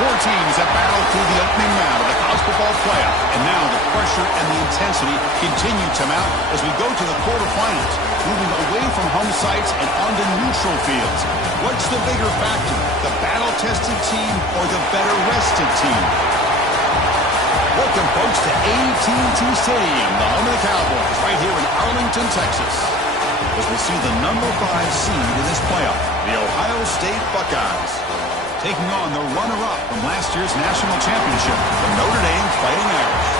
Four teams have battled through the opening round of the college football playoff, and now the pressure and the intensity continue to mount as we go to the quarterfinals, moving away from home sites and onto neutral fields. What's the bigger factor, the battle-tested team or the better-rested team? Welcome, folks, to AT&T Stadium, the home of the Cowboys, right here in Arlington, Texas, as we see the number 5 seed in this playoff, the Ohio State Buckeyes, taking on the runner-up from last year's national championship, the Notre Dame Fighting Irish.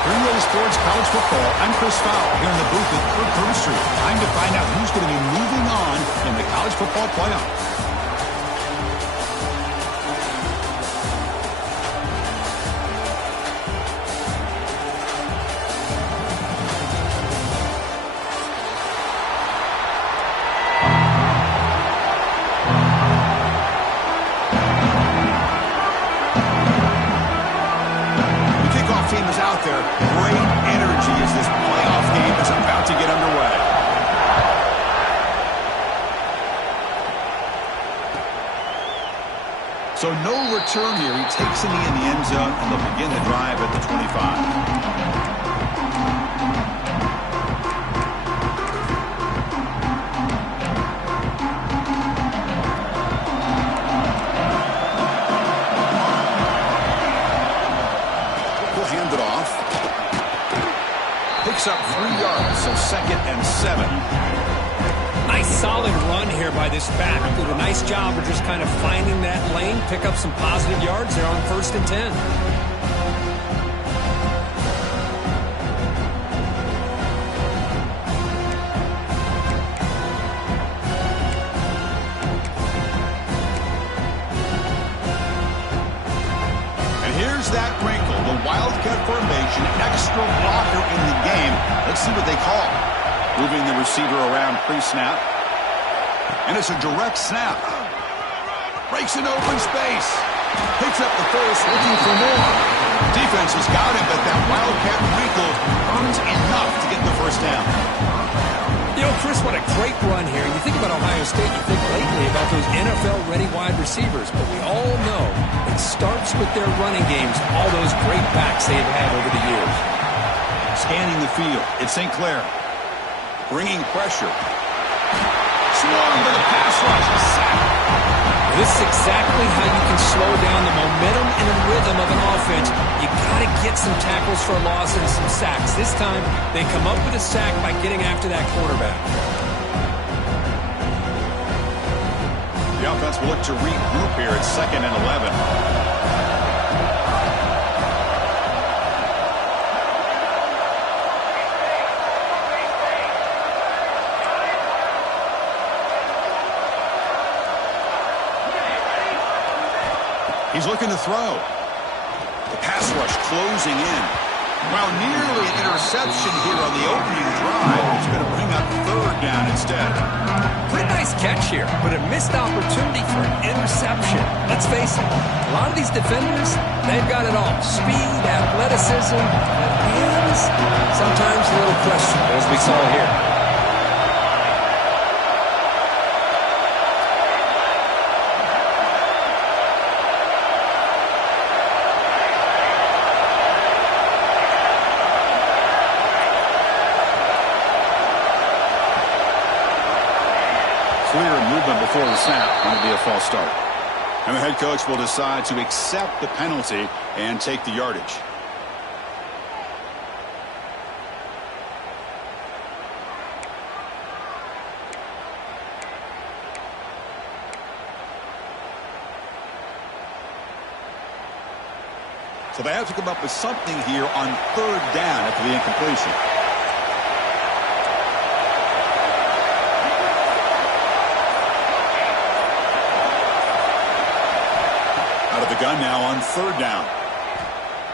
For EA Sports College Football, I'm Chris Fowler here in the booth with Kirk Herbstreit. Time to find out who's going to be moving on in the college football playoff. So no return here. He takes a knee in the end zone, and they'll begin the drive at the 25. We'll hand it off. Picks up 3 yards, so 2nd and 7. Nice solid run here by this back. Did a nice job of just kind of finding that lane, pick up some positive yards there on 1st and 10. And here's that wrinkle, the Wildcat formation, extra blocker in the game. Let's see what they call. Moving the receiver around pre-snap. And it's a direct snap. Breaks an open space. Picks up the first, looking for more. Defense has got him, but that Wildcat wrinkle earns enough to get the first down. You know, Chris, what a great run here. You think about Ohio State, you think lately about those NFL-ready wide receivers. But we all know it starts with their running games, all those great backs they have had over the years. Scanning the field, it's St. Clair. Bringing pressure. Swung to the pass rush. A sack. This is exactly how you can slow down the momentum and the rhythm of an offense. You got to get some tackles for a loss and some sacks. This time, they come up with a sack by getting after that quarterback. The offense will look to regroup here at 2nd and 11. He's looking to throw. The pass rush closing in. Well, nearly an interception here on the opening drive. It's going to bring up 3rd down instead. Pretty nice catch here, but a missed opportunity for an interception. Let's face it, a lot of these defenders, they've got it all. Speed, athleticism, but hands, sometimes a little questionable, as we saw here. Clear movement before the snap. Going to be a false start. And the head coach will decide to accept the penalty and take the yardage. So they have to come up with something here on 3rd down after the incompletion. The gun now on 3rd down.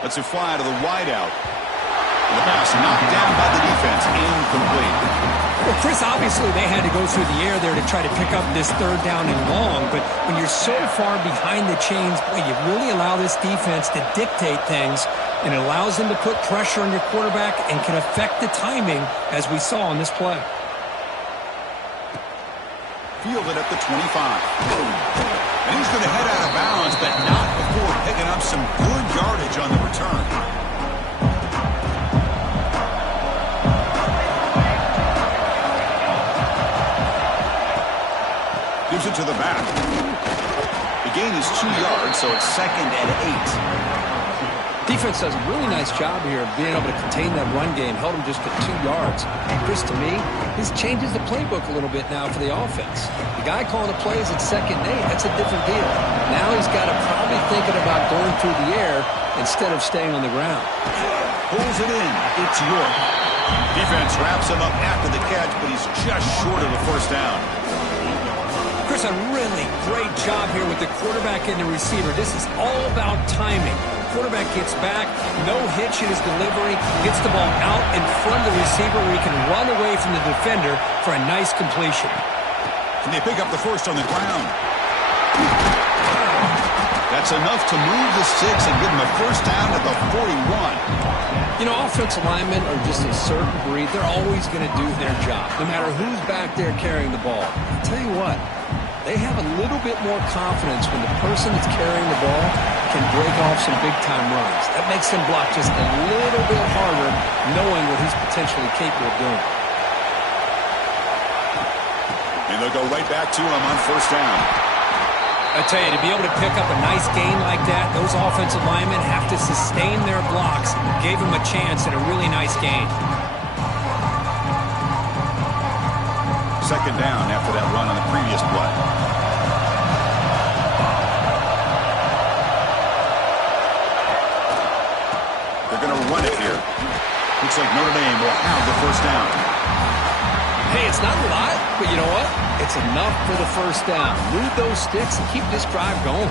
Let's it fly to the wideout. And the pass knocked down by the defense. Incomplete. Well, Chris, obviously they had to go through the air there to try to pick up this 3rd down and long. But when you're so far behind the chains, boy, you really allow this defense to dictate things. And it allows them to put pressure on your quarterback and can affect the timing, as we saw on this play. Fielded at the 25. And he's going to head out of bounds, but not before some good yardage on the return. Gives it to the back. The gain is 2 yards, so it's 2nd and 8. Defense does a really nice job here of being able to contain that run game. Held him just at 2 yards. Chris, to me, this changes the playbook a little bit now for the offense. The guy calling the plays at 2nd and 8, that's a different deal. Now he's got to probably thinking about going through the air instead of staying on the ground. Pulls it in. It's York. Defense wraps him up after the catch, but he's just short of the first down. Chris, a really great job here with the quarterback and the receiver. This is all about timing. Quarterback gets back, no hitch in his delivery, gets the ball out in front of the receiver where he can run away from the defender for a nice completion. And they pick up the first on the ground. That's enough to move the sticks and give them a first down at the 41. You know, offensive linemen are just a certain breed. They're always going to do their job, no matter who's back there carrying the ball. I'll tell you what, they have a little bit more confidence when the person that's carrying the ball can break off some big-time runs. That makes them block just a little bit harder, knowing what he's potentially capable of doing. And they'll go right back to him on first down. I tell you, to be able to pick up a nice gain like that, those offensive linemen have to sustain their blocks. Gave him a chance and a really nice gain. Second down after that run on the previous play. They're going to run it here. Looks like Notre Dame will have the first down. Hey, it's not a lot, but you know what? It's enough for the first down. Move those sticks and keep this drive going.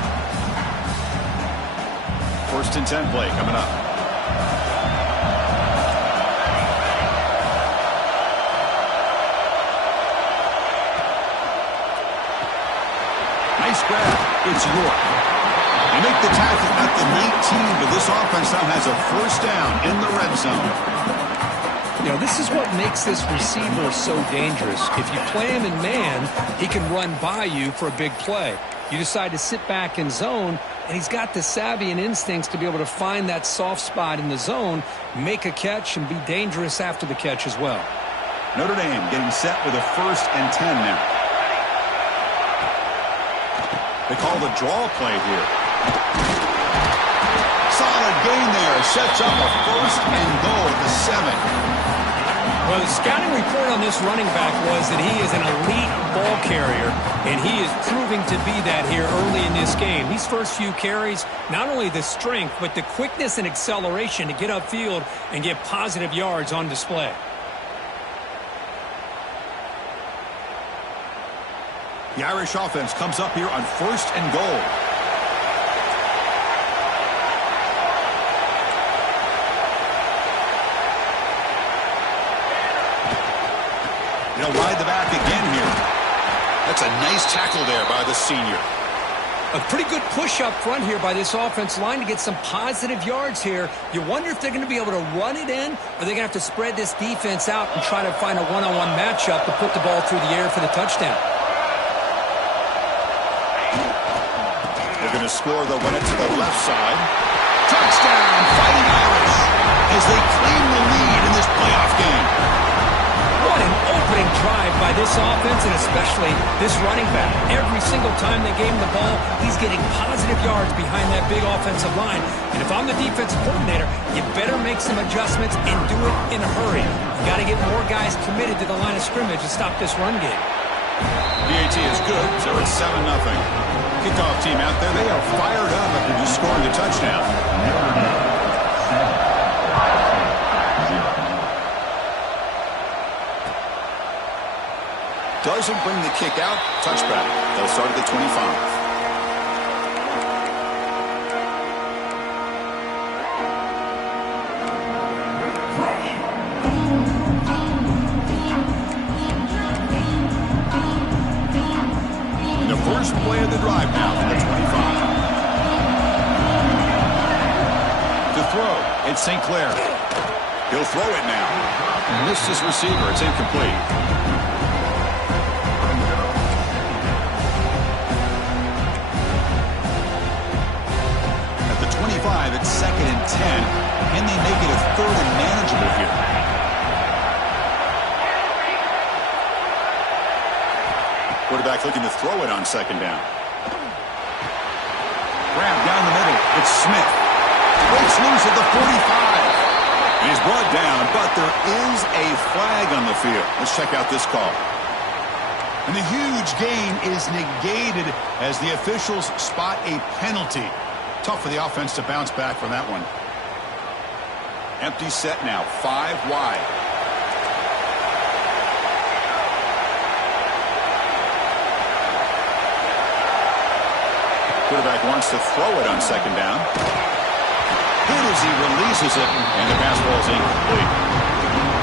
First and 10 play coming up. Nice grab. It's York. They make the tackle at the 19, but this offense now has a first down in the red zone. You know, this is what makes this receiver so dangerous. If you play him in man, he can run by you for a big play. You decide to sit back in zone, and he's got the savvy and instincts to be able to find that soft spot in the zone, make a catch, and be dangerous after the catch as well. Notre Dame getting set with a first and 10 now. They call the draw play here. Solid gain there. Sets up a first and goal at the 7. Well, the scouting report on this running back was that he is an elite ball carrier, and he is proving to be that here early in this game. These first few carries, not only the strength, but the quickness and acceleration to get upfield and get positive yards on display. The Irish offense comes up here on first and goal. They'll ride the back again here. That's a nice tackle there by the senior. A pretty good push up front here by this offense line to get some positive yards here. You wonder if they're going to be able to run it in, or they're going to have to spread this defense out and try to find a one-on-one matchup to put the ball through the air for the touchdown. They're going to score. They'll run it to the left side. Touchdown, Fighting Irish, as they claim the lead in this playoff game. What an opening drive by this offense, and especially this running back. Every single time they gave him the ball, he's getting positive yards behind that big offensive line. And if I'm the defensive coordinator, you better make some adjustments and do it in a hurry. You got to get more guys committed to the line of scrimmage to stop this run game. PAT is good, so it's 7-0. Kickoff team out there, they are fired up after just scoring a touchdown. Doesn't bring the kick out. Touchback. They'll start at the 25. The first play of the drive now from the 25. To throw, it's St. Clair. He'll throw it now. Missed his receiver. It's incomplete. and 10. Can they make it a third and manageable here? Quarterback looking to throw it on second down. Grab down the middle. It's Smith. Breaks loose at the 45. He's brought down, but there is a flag on the field. Let's check out this call. And the huge gain is negated as the officials spot a penalty. Tough for the offense to bounce back from that one. Empty set now, 5 wide. Quarterback wants to throw it on second down. Good as he releases it, and the pass ball is incomplete.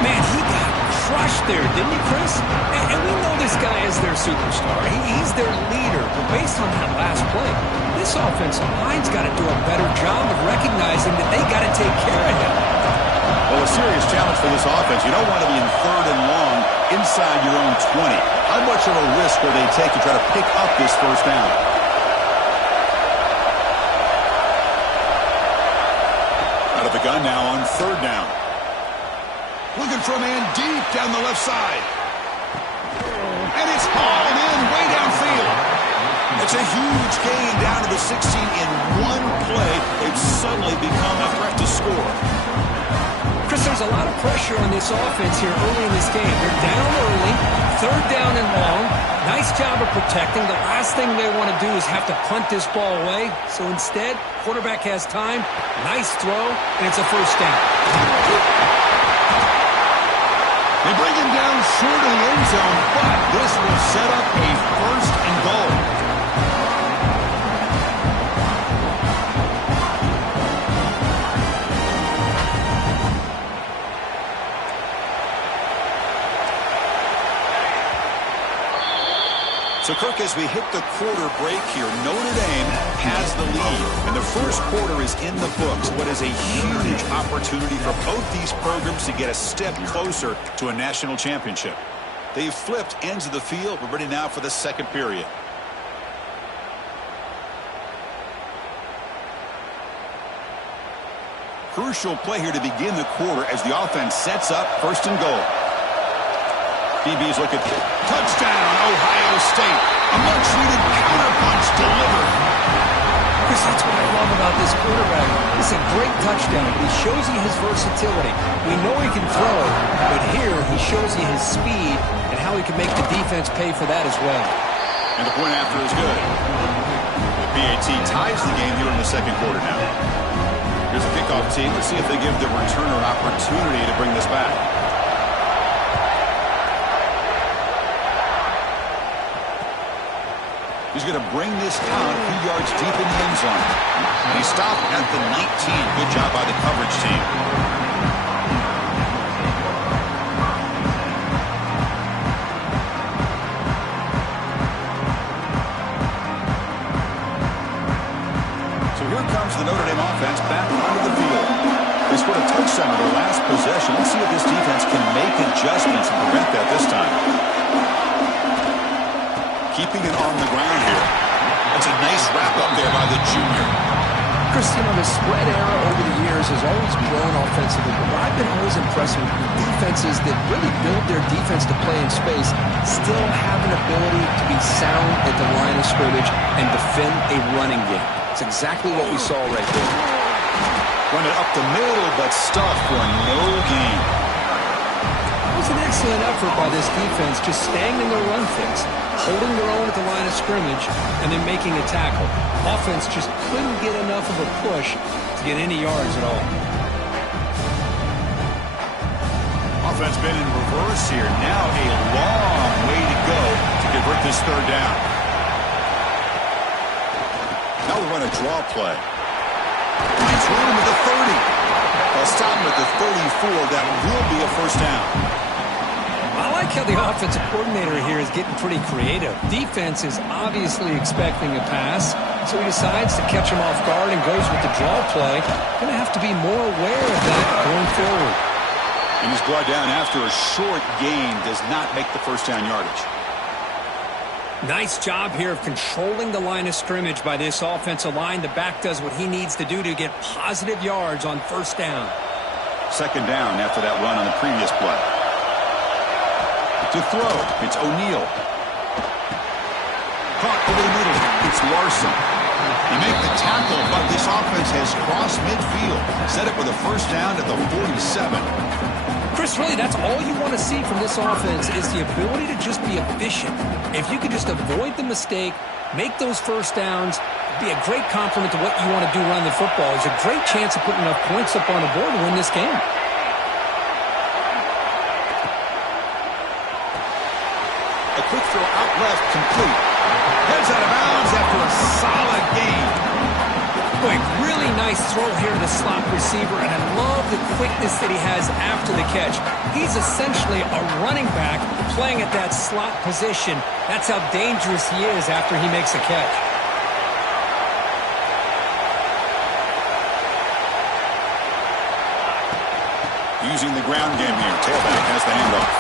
Man, he got crushed there, didn't he, Chris? And we know this guy is their superstar. He's their leader. But based on that last play, this offensive line's got to do a better job of recognizing that they got to take care of him. Well, a serious challenge for this offense. You don't want to be in third and long inside your own 20. How much of a risk will they take to try to pick up this first down? Out of the gun now on third down. Looking for a man deep down the left side. And it's hauled in way downfield. It's a huge gain down to the 16 in one play. They've suddenly become a threat to score. Chris, there's a lot of pressure on this offense here early in this game. They're down early, third down and long. Nice job of protecting. The last thing they want to do is have to punt this ball away. So instead, quarterback has time. Nice throw, and it's a first down. They bring him down short of the end zone, but this will set up a first and goal. So, Kirk, as we hit the quarter break here, Notre Dame has the lead, and the first quarter is in the books. What is a huge opportunity for both these programs to get a step closer to a national championship. They've flipped ends of the field. We're ready now for the second period. Crucial play here to begin the quarter as the offense sets up first and goal. DB's looking. Touchdown, Ohio State. A much-needed counterpunch delivered. Chris, that's what I love about this quarterback. It's a great touchdown. He shows you his versatility. We know he can throw, but here he shows you his speed and how he can make the defense pay for that as well. And the point after is good. The PAT ties the game here in the second quarter now. Here's the kickoff team. Let's see if they give the returner an opportunity to bring this back. He's going to bring this down a few yards deep in the end zone. And he stopped at the 19. Good job by the coverage team. So here comes the Notre Dame offense back onto the field. They scored a touchdown on their last possession. Let's see if this defense can make adjustments and prevent that this time. Keeping it on the ground here. That's a nice wrap-up there by the junior. Chris, you know, the spread era over the years has always grown offensively, but what I've been always impressed with defenses that really build their defense to play in space still have an ability to be sound at the line of scrimmage and defend a running game. It's exactly what we saw right there. Run it up the middle, but stuffed for no gain. It was an excellent effort by this defense, just staying in their run fix, holding their own at the line of scrimmage, and then making a tackle. Offense just couldn't get enough of a push to get any yards at all. Offense been in reverse here. Now a long way to go to convert this third down. Now we run a draw play. He's running with the 30. They'll stop him at the 34. That will be a first down. I like how the offensive coordinator here is getting pretty creative. Defense is obviously expecting a pass, so he decides to catch him off guard and goes with the draw play. Going to have to be more aware of that going forward. And he's brought down after a short gain. Does not make the first down yardage. Nice job here of controlling the line of scrimmage by this offensive line. The back does what he needs to do to get positive yards on first down. Second down after that run on the previous play. To throw, it's O'Neal. Caught over the middle, it's Larson. They make the tackle, but this offense has crossed midfield. Set it with a first down at the 47. Chris, really, that's all you want to see from this offense is the ability to just be efficient. If you could just avoid the mistake, make those first downs, be a great compliment to what you want to do running the football. There's a great chance of putting enough points up on the board to win this game. A quick throw out left, complete. Heads out of bounds after a solid gain. Boy, really nice throw here to the slot receiver, and I love the quickness that he has after the catch. He's essentially a running back playing at that slot position. That's how dangerous he is after he makes a catch. Using the ground game here. Tailback has the handoff.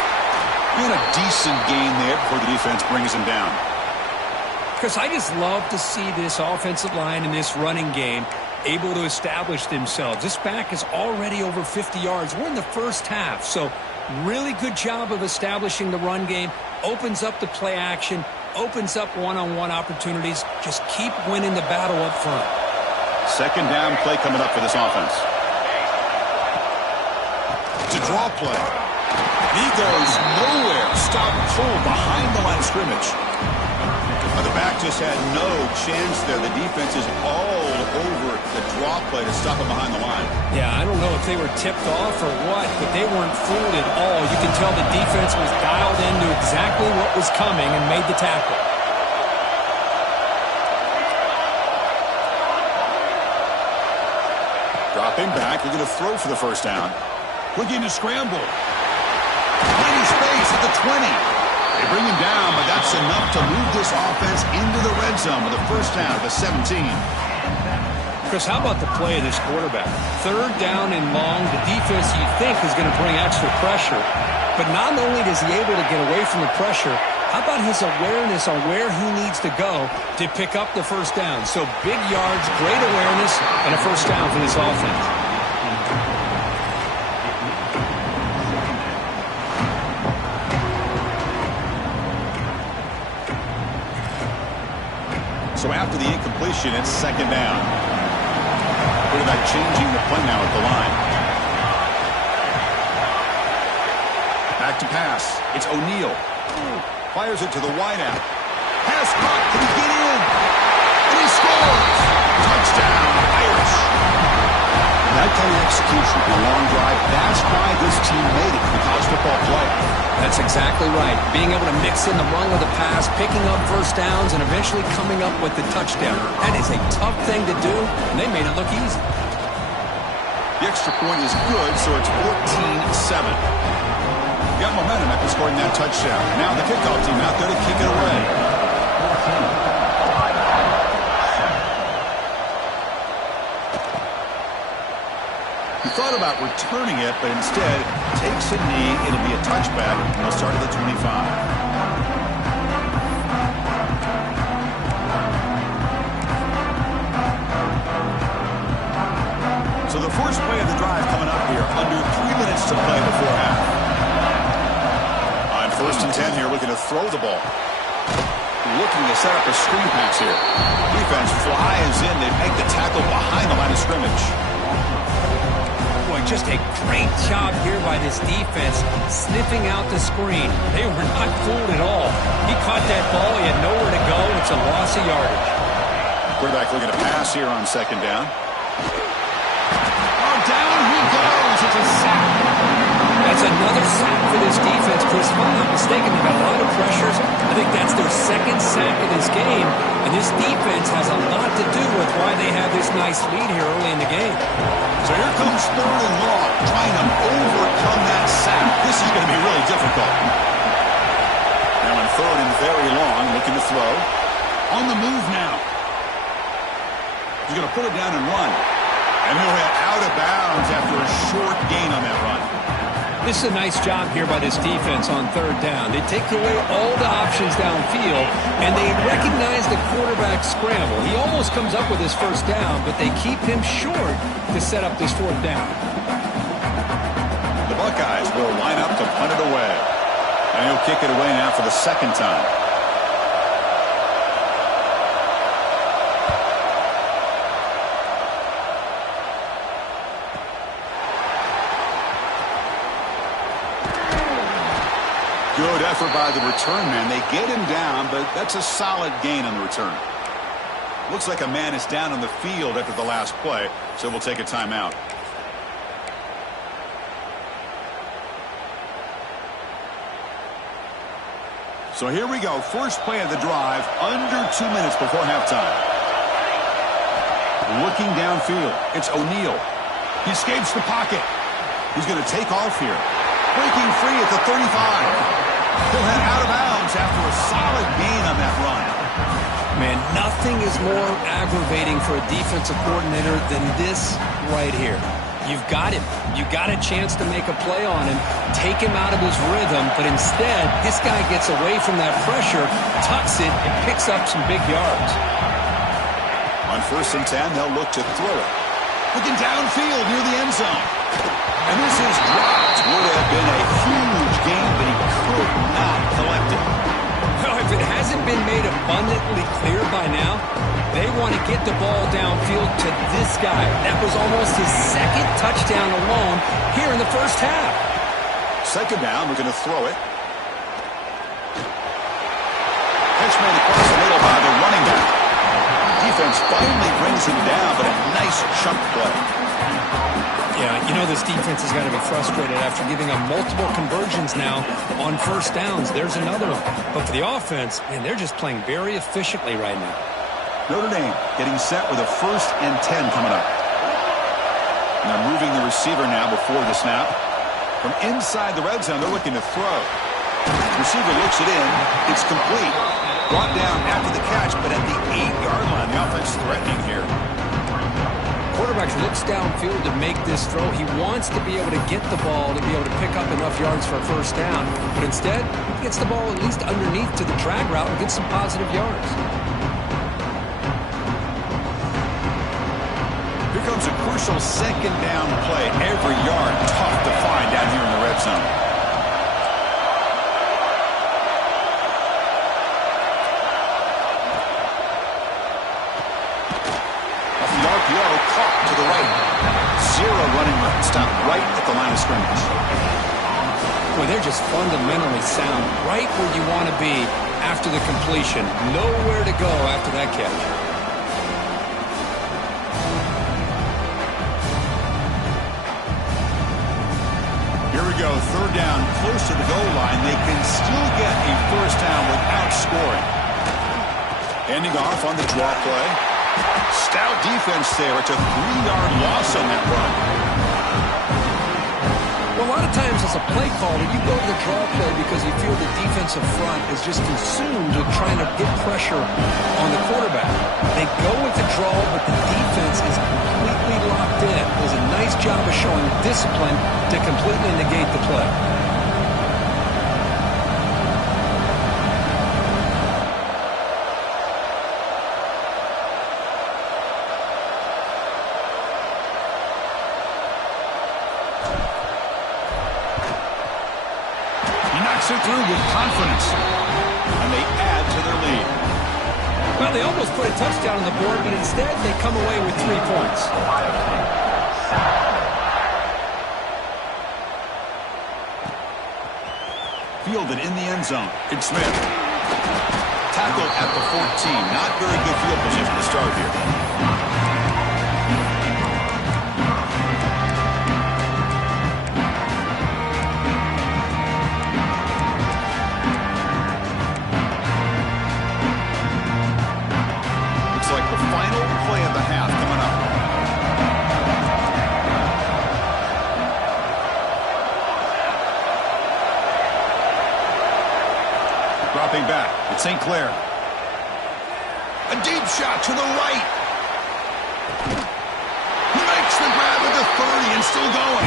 And a decent gain there before the defense brings him down. Chris, I just love to see this offensive line in this running game able to establish themselves. This back is already over 50 yards. We're in the first half, so really good job of establishing the run game. Opens up the play action, opens up one-on-one opportunities. Just keep winning the battle up front. Second down play coming up for this offense. To draw play. He goes nowhere. Stop pull behind the line of scrimmage. The back just had no chance there. The defense is all over the draw play to stop him behind the line. Yeah, I don't know if they were tipped off or what, but they weren't fooled at all. You can tell the defense was dialed into exactly what was coming and made the tackle. Dropping back, looking to throw for the first down. Looking to scramble. Plenty space at the 20. They bring him down, but that's enough to move this offense into the red zone with a first down at the 17. Chris, how about the play of this quarterback? Third down and long. The defense, you think, is going to bring extra pressure. But not only is he able to get away from the pressure, how about his awareness on where he needs to go to pick up the first down? So big yards, great awareness, and a first down for this offense. So after the incompletion, it's second down. Quarterback changing the play now at the line. Back to pass. It's O'Neal. Fires it to the wideout. Pass caught. Can he get in? And he scores! Touchdown, Irish. That kind of execution on a long drive, that's why this team made it to the college football playoff. That's exactly right. Being able to mix in the run with the pass, picking up first downs, and eventually coming up with the touchdown. That is a tough thing to do, and they made it look easy. The extra point is good, so it's 14-7. Got momentum after scoring that touchdown. Now the kickoff team out there to kick it away. He thought about returning it, but instead takes a knee. It'll be a touchback, and they'll start at the 25. So the first play of the drive coming up here, under 3 minutes to play before half. On first and 10 here, looking to throw the ball. Looking to set up a screen pass here. Defense flies in. They make the tackle behind the line of scrimmage. Boy, just a great job here by this defense, sniffing out the screen. They were not fooled at all. He caught that ball. He had nowhere to go. It's a loss of yardage. Quarterback looking to pass here on second down. Oh, down he goes. It's a sack. That's another sack for this defense, Chris. If I'm not mistaken, they've got a lot of pressures. I think that's their second sack of this game, and this defense has a lot to do with why they have this nice lead here early in the game. So here comes third and long, trying to overcome that sack. This is going to be really difficult. Now on third and very long, looking to throw. On the move now. He's going to put it down and run. And he'll head out of bounds after a short gain on that run. This is a nice job here by this defense on third down. They take away all the options downfield, and they recognize the quarterback scramble. He almost comes up with his first down, but they keep him short to set up this fourth down. The Buckeyes will line up to punt it away. And he'll kick it away now for the second time. Good effort by the return man. They get him down, but that's a solid gain on the return. Looks like a man is down on the field after the last play, so we'll take a timeout. So here we go. First play of the drive, under 2 minutes before halftime. Looking downfield. It's O'Neal. He escapes the pocket. He's going to take off here. Breaking free at the 35. He'll head out of bounds after a solid gain on that run. Man, nothing is more aggravating for a defensive coordinator than this right here. You've got him. You got a chance to make a play on him, take him out of his rhythm, but instead, this guy gets away from that pressure, tucks it, and picks up some big yards. On 1st and 10, they'll look to throw it. Looking downfield near the end zone. And this is dropped. Would have been a huge gain, but he could not collect it. Well, if it hasn't been made abundantly clear by now, they want to get the ball downfield to this guy. That was almost his second touchdown alone here in the first half. Second down, we're going to throw it. Catch made across the middle by the running back. Defense finally brings him down, but a nice chunk play. Yeah, you know this defense has got to be frustrated after giving up multiple conversions now on first downs. There's another one. But for the offense, man, they're just playing very efficiently right now. Notre Dame getting set with a 1st and 10 coming up. And they're moving the receiver now before the snap. From inside the red zone, they're looking to throw. Receiver looks it in. It's complete. Brought down after the catch, but at the 8-yard line, the offense threatening here. Quarterback looks downfield to make this throw. He wants to be able to get the ball to be able to pick up enough yards for a first down. But instead, he gets the ball at least underneath to the drag route and gets some positive yards. Here comes a crucial second down play. Every yard tough to find down here in the red zone. Off the RPO, caught to the right. Zero running room. Stopped right at the line of scrimmage. Boy, they're just fundamentally sound. Right where you want to be after the completion. Nowhere to go after that catch. Here we go, third down, close to the goal line. They can still get a first down without scoring. Ending off on the draw play. Stout defense there. It's a 3-yard loss on that run. Well, a lot of times as a play caller, you go to the draw play because you feel the defensive front is just consumed with trying to get pressure on the quarterback. They go with the draw, but the defense is completely locked in. It does a nice job of showing discipline to completely negate the play. It through with confidence, and they add to their lead. Well, they almost put a touchdown on the board, but instead they come away with 3 points. Fielded in the end zone. It's Smith. Tackled at the 14. Not very good field position to start here. Dropping back. It's St. Clair. A deep shot to the right. He makes the grab at the 30 and still going.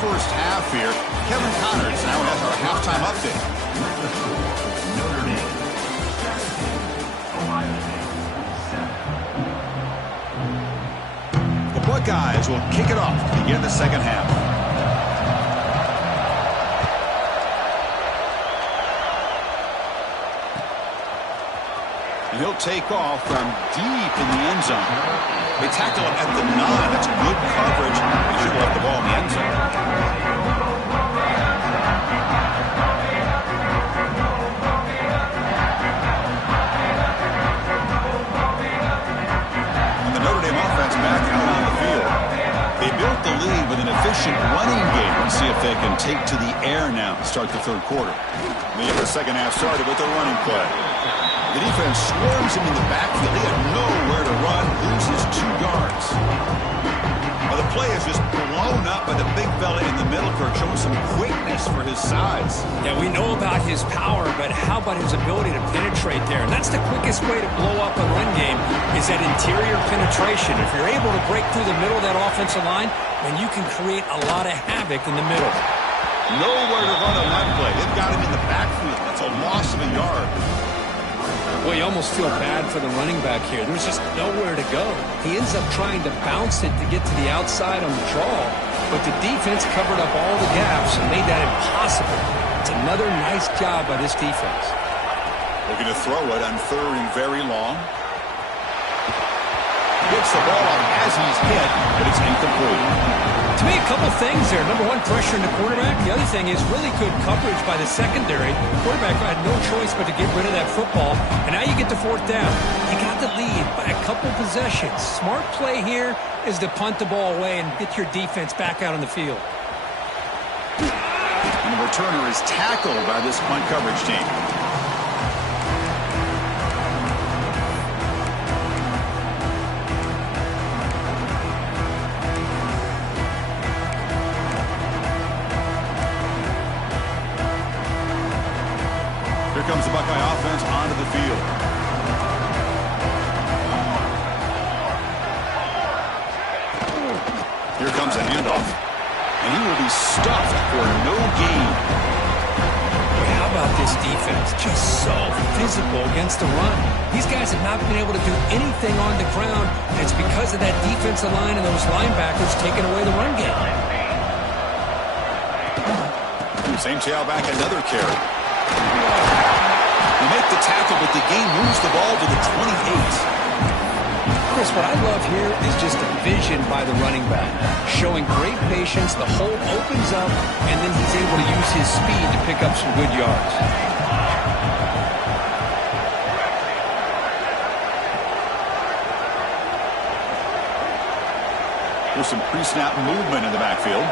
first half here. Kevin Connors now has our halftime update. Notre Dame, 7. Ohio State, 7. The Buckeyes will kick it off to begin the second half. And he'll take off from deep in the end zone. They tackle him at the 9. That's good coverage. He should have left the ball in the end zone. And the Notre Dame offense back out on the field. They built the lead with an efficient running game. Let's see if they can take to the air now to start the third quarter. They get the second half started with their running play. The defense swarms him in the backfield. He had nowhere to run, loses 2 yards. Well, the play is just blown up by the big fella in the middle, Kirk, showing some quickness for his size. Yeah, we know about his power, but how about his ability to penetrate there? And that's the quickest way to blow up a run game is that interior penetration. If you're able to break through the middle of that offensive line, then you can create a lot of havoc in the middle. Nowhere to run on that play. They've got him in the backfield. That's a loss of a yard. Well, you almost feel bad for the running back here. There's just nowhere to go. He ends up trying to bounce it to get to the outside on the draw, but the defense covered up all the gaps and made that impossible. It's another nice job by this defense. Looking to throw it on 3rd and very long. Gets the ball up as he's hit, but it's incomplete. To me, a couple things there. Number one, pressure in the quarterback. The other thing is really good coverage by the secondary. The quarterback had no choice but to get rid of that football. And now you get the 4th down. You got the lead by a couple possessions. Smart play here is to punt the ball away and get your defense back out on the field. And the returner is tackled by this punt coverage team. Here comes the Buckeye offense onto the field. Here comes a handoff. And he will be stuffed for no gain. How about this defense? Just so physical against the run. These guys have not been able to do anything on the ground, and it's because of that defensive line and those linebackers taking away the run game. Same tailback, another carry. They make the tackle, but the game moves the ball to the 28. Chris, what I love here is just the vision by the running back. Showing great patience, the hole opens up, and then he's able to use his speed to pick up some good yards. There's some pre-snap movement in the backfield.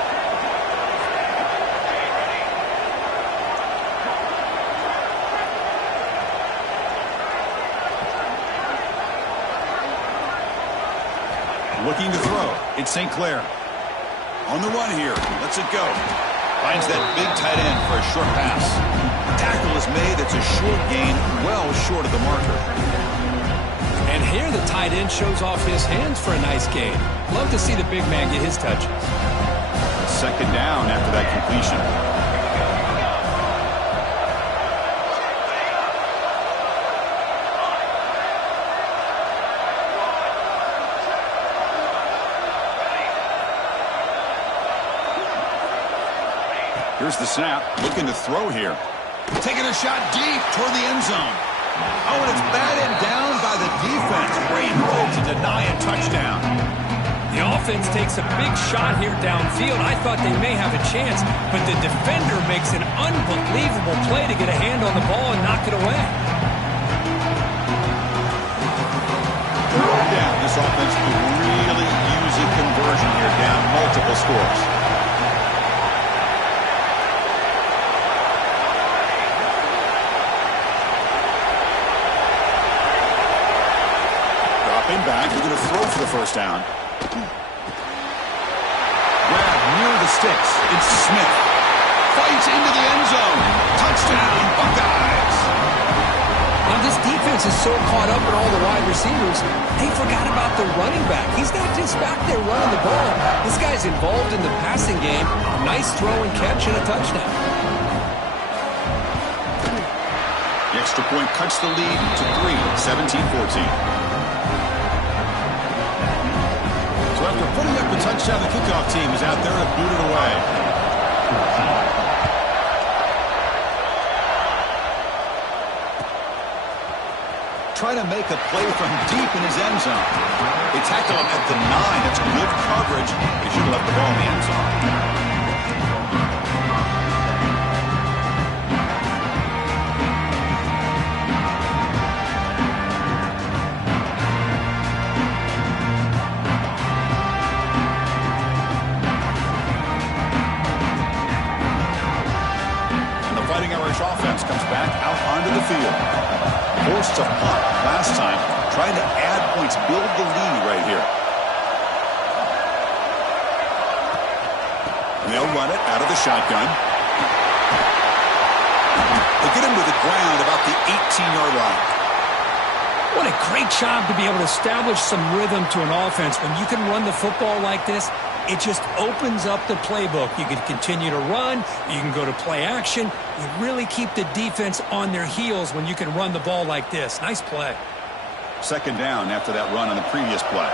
Looking to throw. It's St. Clair. On the run here. Lets it go. Finds that big tight end for a short pass. Tackle is made. It's a short gain, well short of the marker. And here the tight end shows off his hands for a nice gain. Love to see the big man get his touches. 2nd down after that completion. Here's the snap, looking to throw here. Taking a shot deep toward the end zone. Oh, and it's batted down by the defense. Great move to deny a touchdown. The offense takes a big shot here downfield. I thought they may have a chance, but the defender makes an unbelievable play to get a hand on the ball and knock it away. Down. This offense could really use a conversion here, down multiple scores. Back, they're going to throw for the 1st down. Grab near the sticks. It's Smith. Fights into the end zone. Touchdown, Buckeyes. Now this defense defense is so caught up in all the wide receivers, they forgot about the running back. He's not just back there running the ball. This guy's involved in the passing game. Nice throw and catch and a touchdown. The extra point cuts the lead to 3, 17-14. So after putting up the touchdown, the kickoff team is out there to boot it away. Trying to make a play from deep in his end zone. They tackle him at the 9. That's good coverage. They should have left the ball in the end zone. Offense comes back out onto the field. Forced to punt last time, trying to add points, build the lead right here. And they'll run it out of the shotgun. They get him to the ground about the 18-yard line. What a great job to be able to establish some rhythm to an offense. When you can run the football like this, it just opens up the playbook. You can continue to run. You can go to play action. You really keep the defense on their heels when you can run the ball like this. Nice play. Second down after that run on the previous play.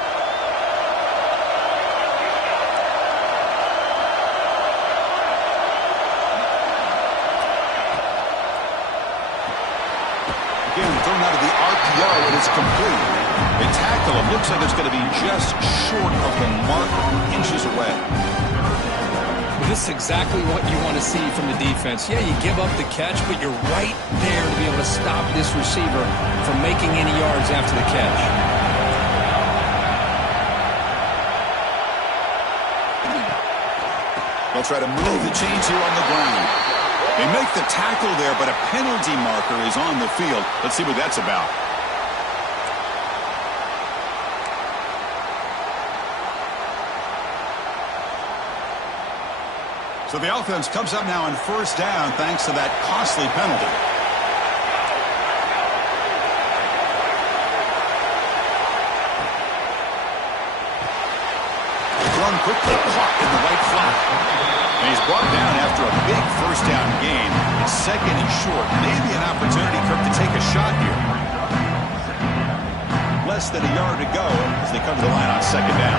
Again, thrown out of the RPO, and it's complete. They tackle him. Looks like it's going to be just short of the mark, inches away. Well, this is exactly what you want to see from the defense. Yeah, you give up the catch, but you're right there to be able to stop this receiver from making any yards after the catch. They'll try to move the chains here on the ground. They make the tackle there, but a penalty marker is on the field. Let's see what that's about. So the offense comes up now on first down thanks to that costly penalty. Run quickly, caught in the right flat. And he's brought down after a big first down gain. It's second and short. Maybe an opportunity, Kirk, to take a shot here. Less than a yard to go as they come to the line on second down.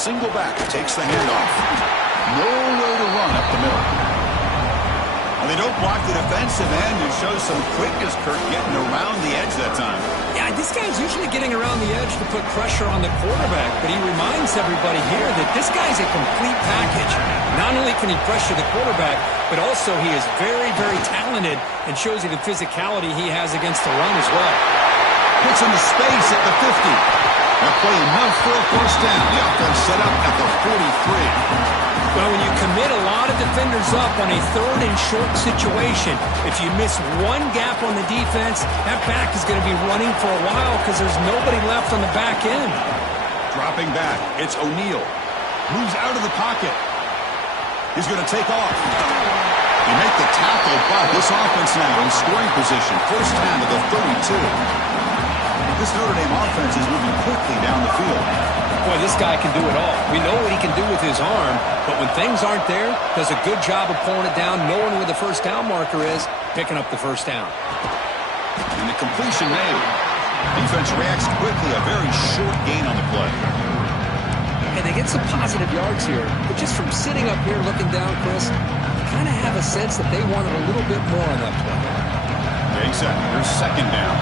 Single back, takes the handoff. Nowhere to run up the middle. And they don't block the defensive end and show some quickness, Kirk, getting around the edge that time. Yeah, this guy's usually getting around the edge to put pressure on the quarterback, but he reminds everybody here that this guy's a complete package. Not only can he pressure the quarterback, but also he is very, very talented and shows you the physicality he has against the run as well. Puts into space at the 50. That play enough for a first down. The offense set up at the 43. Well, when you commit a lot of defenders up on a third and short situation, if you miss one gap on the defense, that back is going to be running for a while because there's nobody left on the back end. Dropping back, it's O'Neal. Moves out of the pocket. He's going to take off. They make the tackle, but this offense now in scoring position. First down to the 32. This Notre Dame offense is moving quickly down the field. Boy, this guy can do it all. We know what he can do with his arm, but when things aren't there, does a good job of pulling it down, knowing where the first down marker is, picking up the first down. And the completion made. Defense reacts quickly, a very short gain on the play. And they get some positive yards here, but just from sitting up here looking down, Chris, you kind of have a sense that they wanted a little bit more on that play. Big set. Here's second down.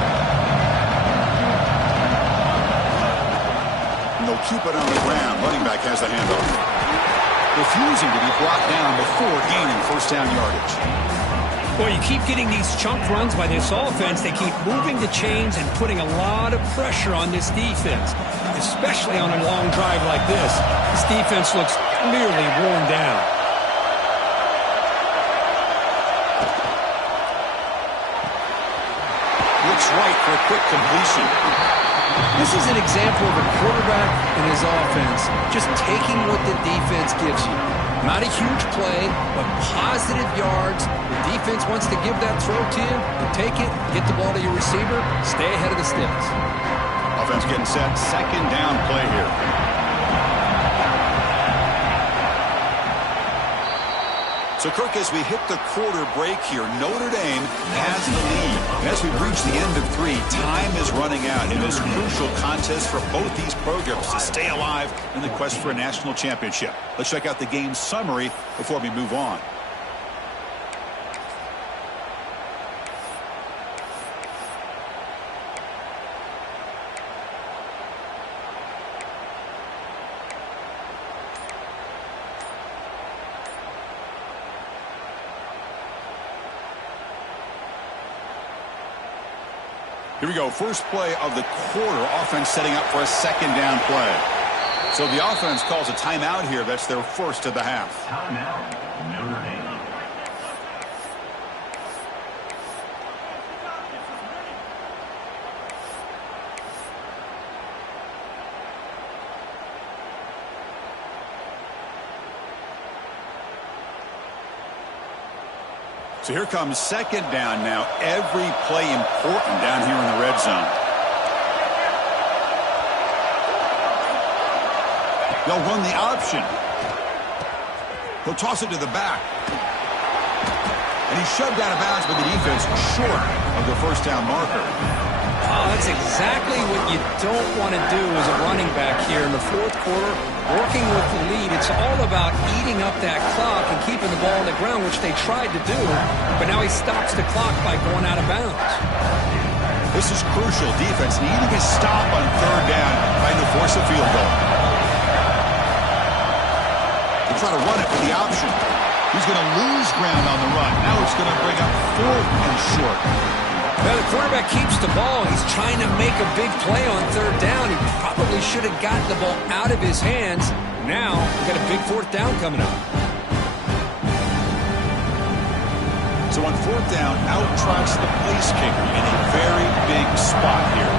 They'll keep it on the ground. Running back has the handoff. Refusing to be brought down before gaining first down yardage. Well, you keep getting these chunk runs by this offense. They keep moving the chains and putting a lot of pressure on this defense, especially on a long drive like this. This defense looks clearly worn down. Looks right for a quick completion. This is an example of a quarterback and his offense just taking what the defense gives you. Not a huge play, but positive yards. The defense wants to give that throw to you. You take it, get the ball to your receiver, stay ahead of the sticks. Offense getting set. Second down play here. So, Kirk, as we hit the quarter break here, Notre Dame has the lead. And as we reach the end of 3, time is running out in this crucial contest for both these programs to stay alive in the quest for a national championship. Let's check out the game summary before we move on. Here we go. First play of the quarter. Offense setting up for a second down play. So the offense calls a timeout here. That's their first of the half. Timeout, Notre Dame. So here comes second down now. Every play important down here in the red zone. They'll run the option. He'll toss it to the back. And he's shoved out of bounds by the defense short of the first down marker. Oh, that's exactly what you don't want to do as a running back here in the fourth quarter. Working with the lead, it's all about eating up that clock and keeping the ball on the ground, which they tried to do. But now he stops the clock by going out of bounds. This is crucial. Defense needing a stop on third down, trying to force a field goal. They try to run it with the option. He's going to lose ground on the run. Now it's going to bring up fourth and short. Well, the quarterback keeps the ball. He's trying to make a big play on third down. He probably should have gotten the ball out of his hands. Now, we've got a big fourth down coming up. So on fourth down, out trots the place kicker in a very big spot here.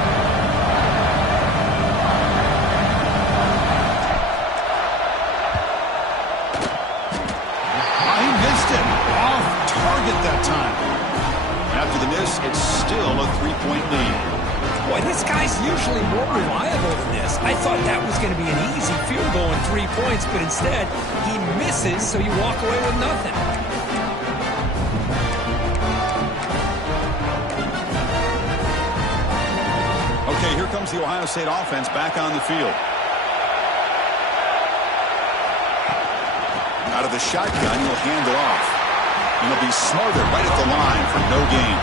He missed it. Off target that time. After the miss, it's still a 3-point lead. Boy, this guy's usually more reliable than this. I thought that was going to be an easy field goal and 3 points, but instead, he misses, so you walk away with nothing. Okay, here comes the Ohio State offense back on the field. Out of the shotgun, he'll hand it off. And he'll be smothered right at the line for no gain.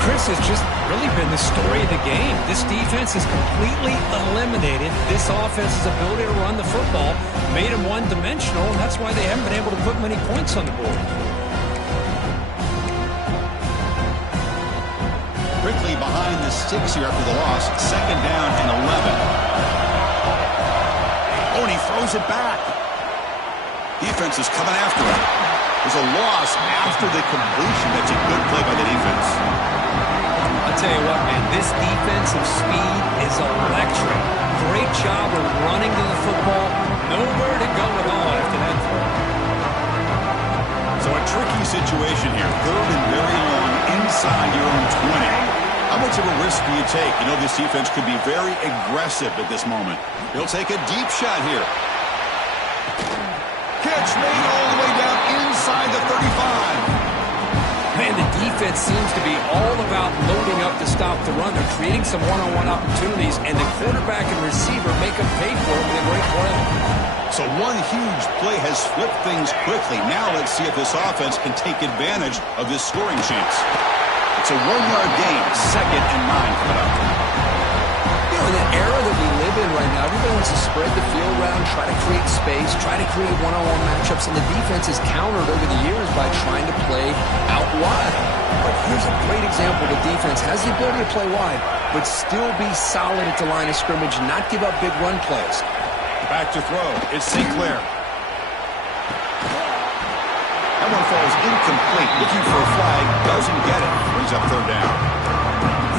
Chris has just really been the story of the game. This defense has completely eliminated this offense's ability to run the football, made them one-dimensional, and that's why they haven't been able to put many points on the board. Quickly behind the sticks here after the loss. Second down and 11. Oh, and he throws it back. Defense is coming after him. There's a loss after the completion. That's a good play by the defense. I'll tell you what, man, this defensive speed is electric. Great job of running to the football. Nowhere to go at all after that throw. So a tricky situation here. Third and very long inside your own 20. How much of a risk do you take? You know, this defense could be very aggressive at this moment. He'll take a deep shot here. Catch made all the way down inside the 35. Man, the defense seems to be all about loading up to stop the run. They're creating some one-on-one opportunities, and the quarterback and receiver make them pay for it with a great play. So one huge play has flipped things quickly. Now let's see if this offense can take advantage of this scoring chance. It's a 1-yard gain, second and 9 coming up. You know, in the era that we live in right now, everybody wants to spread the field around, try to create space, try to create one-on-one matchups, and the defense is countered over the years by trying to play out wide. But here's a great example. The defense has the ability to play wide, but still be solid at the line of scrimmage, not give up big run plays. Back to throw. It's St. Clair. That one falls incomplete. Looking for a flag. Doesn't get it. Brings up third down.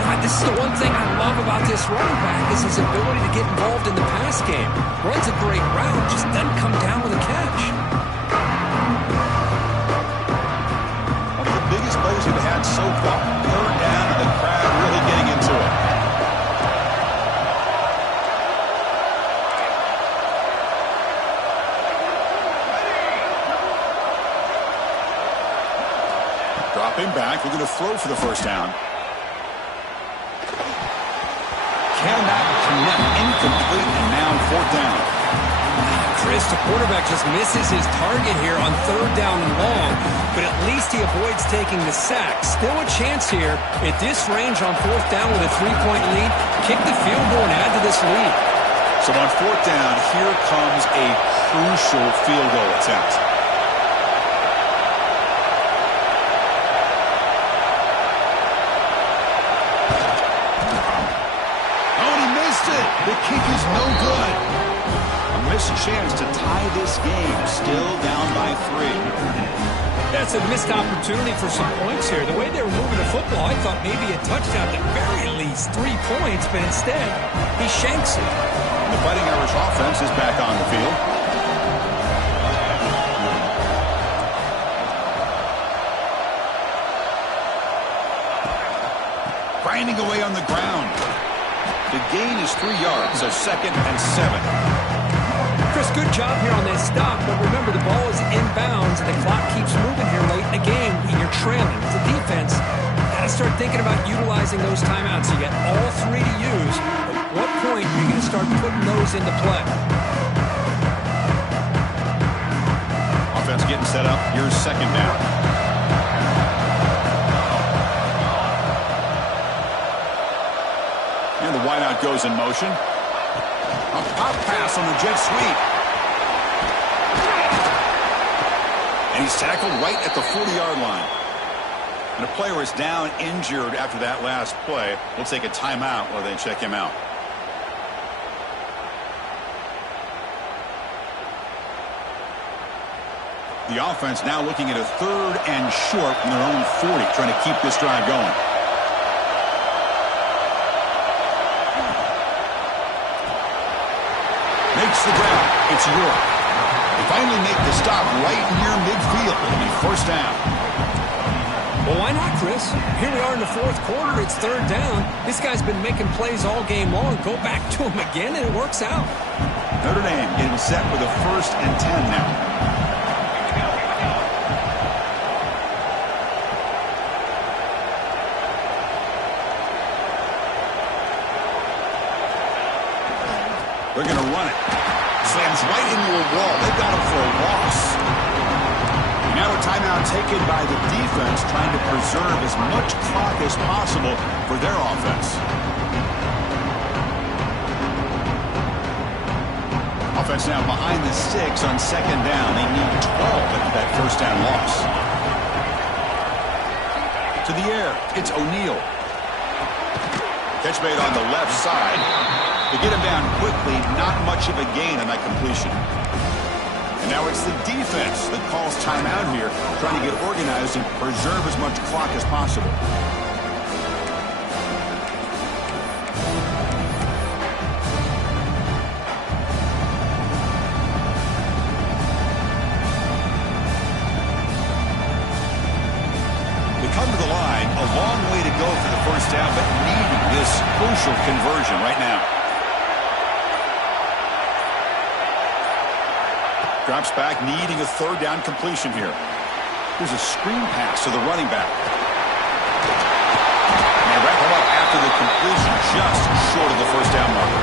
I this is the one thing I love about this running back is his ability to get involved in the pass game. Runs a great route, just doesn't come down with a catch. One of the biggest plays we've had so far. Third down, and the crowd really getting into it. Dropping back, we're going to throw for the first down. Cannot connect, incomplete, and now fourth down. Chris, the quarterback just misses his target here on third down and long, but at least he avoids taking the sack. Still a chance here at this range on fourth down with a 3-point lead. Kick the field goal and add to this lead. So on fourth down, here comes a crucial field goal attempt. The kick is no good. A missed chance to tie this game. Still down by 3. That's a missed opportunity for some points here. The way they were moving the football, I thought maybe a touchdown at the very least. 3 points, but instead, he shanks it. The Fighting Irish offense is back on the field. Grinding away on the ground. The gain is 3 yards, so 2nd and 7. Chris, good job here on that stop, but remember the ball is inbounds and the clock keeps moving here late in the game and you're trailing. As a defense, got to start thinking about utilizing those timeouts. You got all 3 to use. At what point are you going to start putting those into play? Offense getting set up. Here's second down. And the wideout goes in motion. A pop pass on the jet sweep. And he's tackled right at the 40-yard line. And a player is down injured after that last play. We'll take a timeout while they check him out. The offense now looking at a 3rd and short from their own 40, trying to keep this drive going. Makes the grab. It's York. They finally make the stop right near midfield. It'll be first down. Well, why not, Chris? Here we are in the 4th quarter. It's 3rd down. This guy's been making plays all game long. Go back to him again, and it works out. Notre Dame getting set for the 1st and 10 now. They're going to run it. Slams right into a wall. They've got him for a loss. Now a timeout taken by the defense, trying to preserve as much clock as possible for their offense. Offense now behind the 6 on 2nd down. They need 12 after that first down loss. To the air, it's O'Neal. Catch made on the left side. To get him down quickly, not much of a gain on that completion. And now it's the defense that calls timeout here, trying to get organized and preserve as much clock as possible. They come to the line, a long way to go for the first down, but needing this crucial conversion right now. Drops back, needing a 3rd down completion here. There's a screen pass to the running back. And they wrap him up after the completion, just short of the first down marker.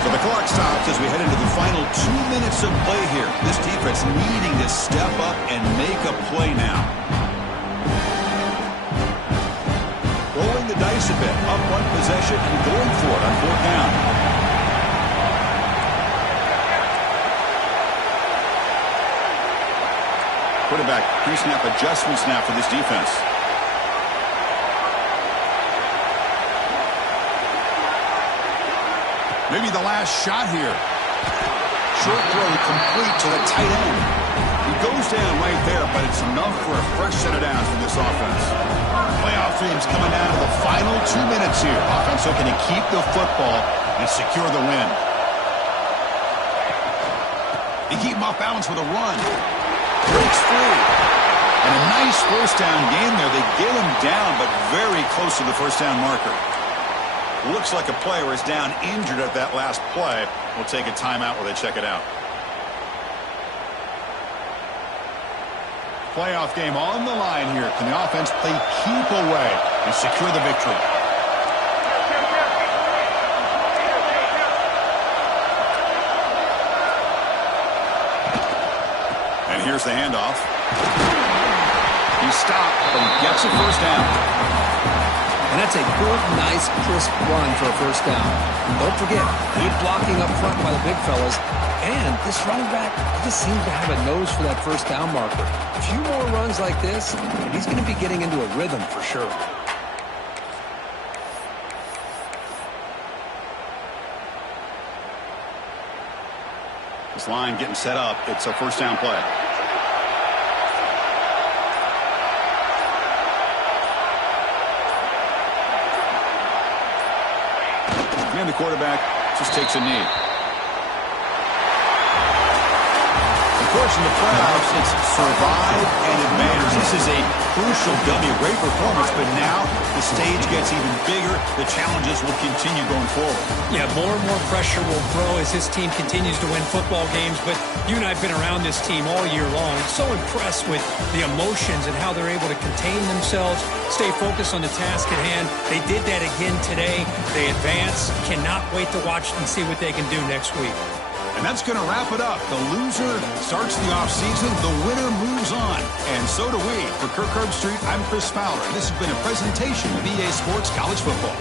So the clock stops as we head into the final 2 minutes of play here. This defense needing to step up and make a play now. Rolling the dice a bit, up 1 possession and going for it on 4th down. Quarterback pre-snap adjustments now for this defense. Maybe the last shot here. Short throw complete to the tight end. He goes down right there, but it's That's enough for a fresh set of downs from this offense. Playoff dreams coming down to the final 2 minutes here. Offense looking to keep the football and secure the win. They keep him off balance with a run. Breaks free. And a nice first down game there. They get him down, but very close to the first down marker. Looks like a player is down injured at that last play. We'll take a timeout while they check it out. Playoff game on the line here. Can the offense play keep away and secure the victory? And here's the handoff. He stopped, but he gets a first down. And that's a good, nice, crisp run for a first down. Don't forget, good blocking up front by the big fellas. And this running back just seems to have a nose for that first down marker. A few more runs like this, and he's going to be getting into a rhythm for sure. This line getting set up. It's a first down play. And the quarterback just takes a knee. Of course, in the playoffs, it's survive and advance. This is a crucial W. Great performance, but now the stage gets even bigger. The challenges will continue going forward. Yeah, more and more pressure will grow as this team continues to win football games. But you and I have been around this team all year long. So impressed with the emotions and how they're able to contain themselves, stay focused on the task at hand. They did that again today. They advance. Cannot wait to watch and see what they can do next week. And that's going to wrap it up. The loser starts the offseason. The winner moves on. And so do we. For Kirk Herbstreit, I'm Chris Fowler. This has been a presentation of EA Sports College Football.